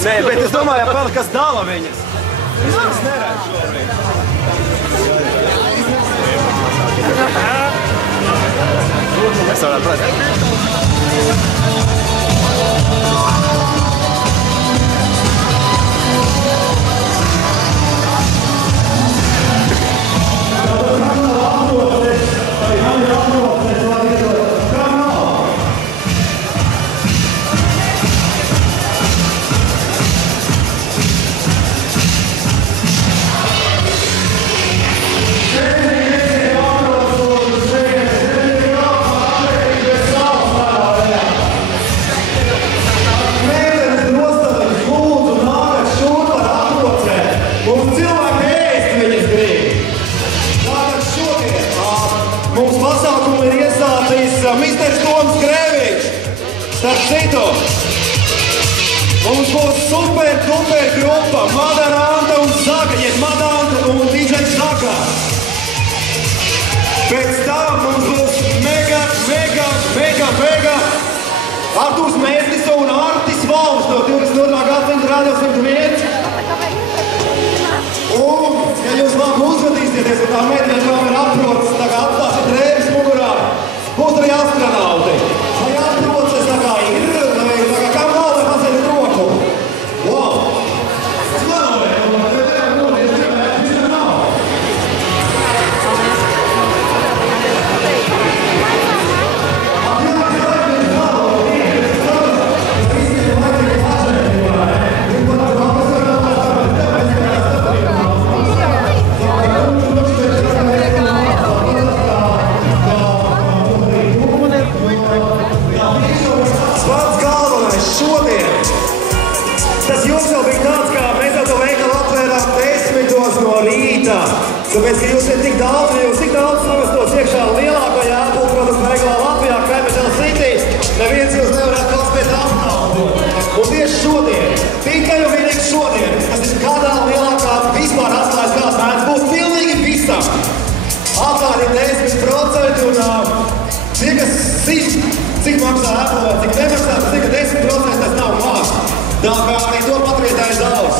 Nē, bet es domāju, ka vēl kas dala viņas. Es viņas neredzu šobrīd. Es varētu redzēt. Starp citu, mums būs super grupa Madaranta un Zaga, Madanta un DJ Zaga. Pēc tam mums būs mega Artūrs Mēslis un Artis Valms no 22. gadsimta Radio 101. Un, ja jūs labi uzvedīsieties, un tā mēdījā kamera aprodas, tā kā atstāsit drēbes mugurā, būs arī astronauti. Lai aprodas tā kā ir, tā kā kam nav, lai pasēdēt roku. Wow! Tāpēc, ka jūs ir tik daudz, ja jūs tik daudz samestos iekšā lielākajā ēpulu produktu veikalā Latvijā, Capital City, neviens jūs nevarētu paspēt apnaudot. Un tieši šodien, tikai un vienīgi šodien, tas ir kādā lielākā vispār atklājas kāds mēdz, būs pilnīgi visam. Atklāti 10% un tie, kas cik maksā ēpulu, cik nemaksā, tas ir, ka 10% tas nav maz. Tā kā arī to patrietā ir daudz.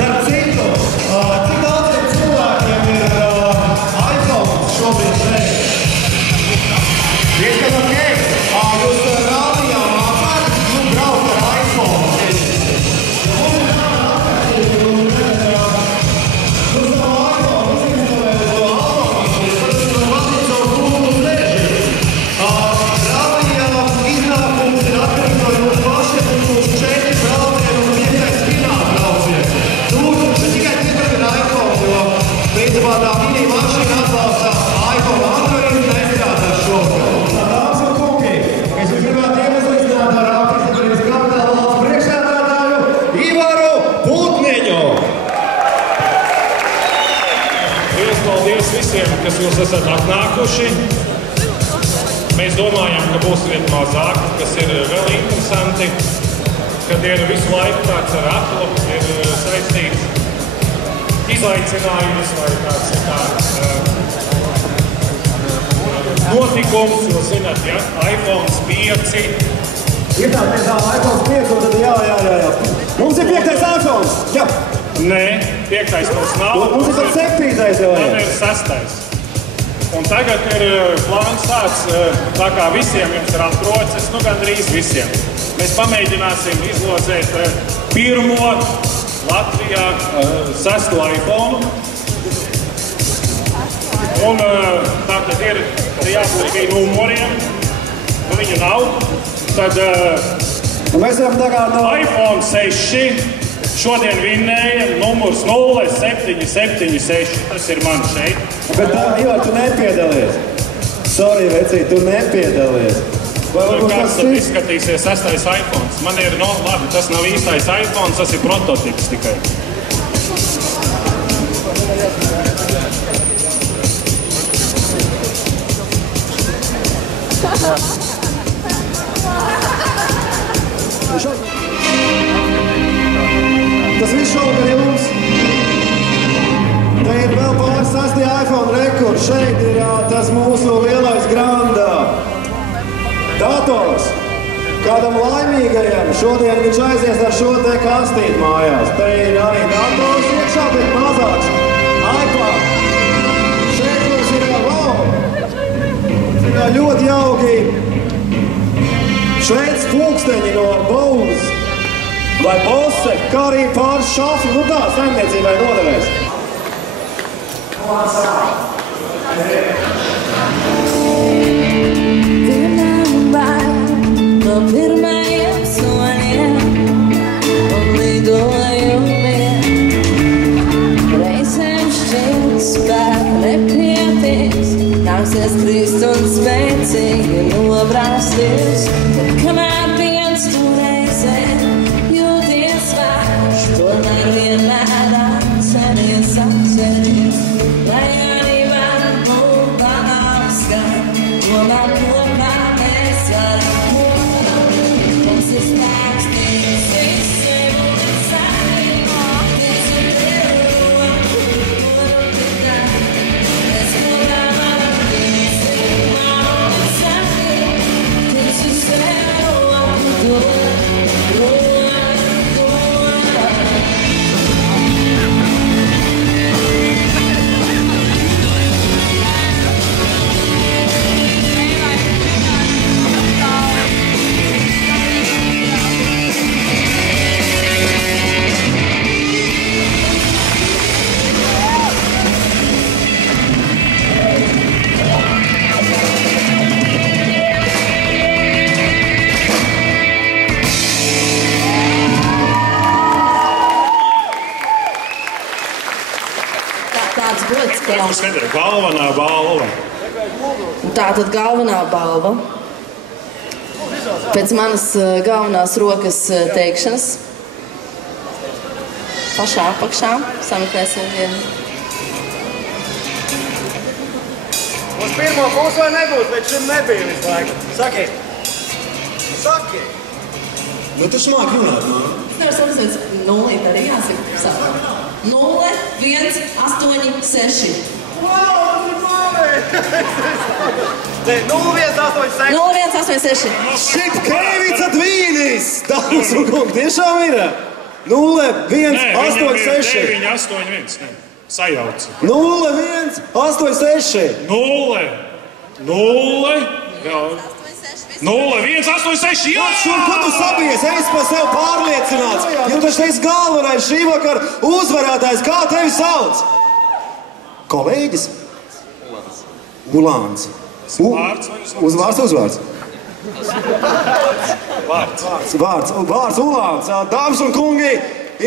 Starp citu, cik daudziem cilvēkiem ir iPhone šobrīd šeit? Diezgan ok. Jūs rādījā mācāt, braukt ar iPhone. Tā mini mašīna atbalsta iPhone Android un nestrādā šobrīd. Dāmas un kungi, es jums gribētu iepazīstināt ar Sabiedrības Kapitāla valsts priekšsēdētāju Ivaru Putniņu. Liels paldies visiem, kas jūs esat atnākuši. Mēs domājam, ka būs vieta mazāk, kas ir vēl interesanti, kad ir visu laiku tāds ar Apple, ir saistīts izaicinājums vai kāds tāds notikums, jo zināt, ja, iPhone 5. Ir tā iPhone 5, un tad jā. Mums ir 5. iPhone, jā. Nē, 5. mums nav. Mums ir pat 7. jau. Man ir 6. Un tagad ir plāns tāds, tā kā visiem jums ir aproces, nu gandrīz visiem. Mēs pamēģināsim izlozēt pirmo Latvijā 6. iPhone. Un tātad ir jābūt arī numuriem, nu viņu nav. Tad mēs varam tā kā no iPhone 6 šodien vinnēja numurs 0776. Tas ir man šeit. Bet tā, Ivar, tu nepiedalies. Sorry, vecīt, tu nepiedalies. Kāds tad izskatīsies 6. iPhone? Man ir, no labi, tas nav īstais iPhone, tas ir prototips tikai. Tas viss šovakar jums. Te ir vēl pāris 6. iPhone rekords. Šeit ir tas mūsu lielais grandā. dators. Kādam laimīgajam šodien viņš aizies ar šo te kastīti mājās. Te ir arī dators iekšā, bet mazāks iPad. Šeit mums ir ļoti jauki Šveices pulksteņi no Bose vai Bose, kā arī pāris šafri, nu tā, saimniecībai noderēs. No pirmajiem soļiem un lidoju vien. Reizēm šķiet spēka nepietiks, nāksies krist un spēcīgi nobrāsties. Tad kamēr viens tu reizē jūties vērš, tomēr vienmēr atceries, atceries. Lai arī var būt panākskan, tomēr kopā mēs varam. Galvenā balva. Tātad galvenā balva. Pēc manas galvenās rokas teikšanas. Pašā apakšā sameklēsim vienu. Mums pirmo pusi vai nebūs, bet šim nebija visu laiku. Saki! Saki! Nu tu smāk runāt, man. Es nevaru saprast, 0 arī jāsaka. 0, 1, 8, 6. Wow, tu mani! 0186. 0186. Šit Kēvica Dvīnis! Dāmas un kungi, tiešām ir? 0186. 981, ne. Sajauc. 0186. 0186, jā! Šur, ko tu sabies? Es pa sev pārliecināts. Jo tu esi galvenais šī vakara uzvarētājs. Kā tevi sauc? Kolēģis? Ulāns. Uzvārds? Vārds Ulāns. Dāmas un kungi,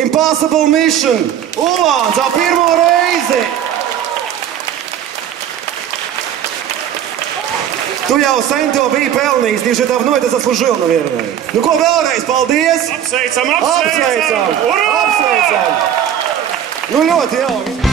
Impossible Mission. Ulāns, pirmo reizi. Tu jau sen to biji pelnījis, tieši давно это заслужил, наверное. Nu ko vēlreiz, paldies! Apsveicam! Apsveicam! Nu ļoti jauki!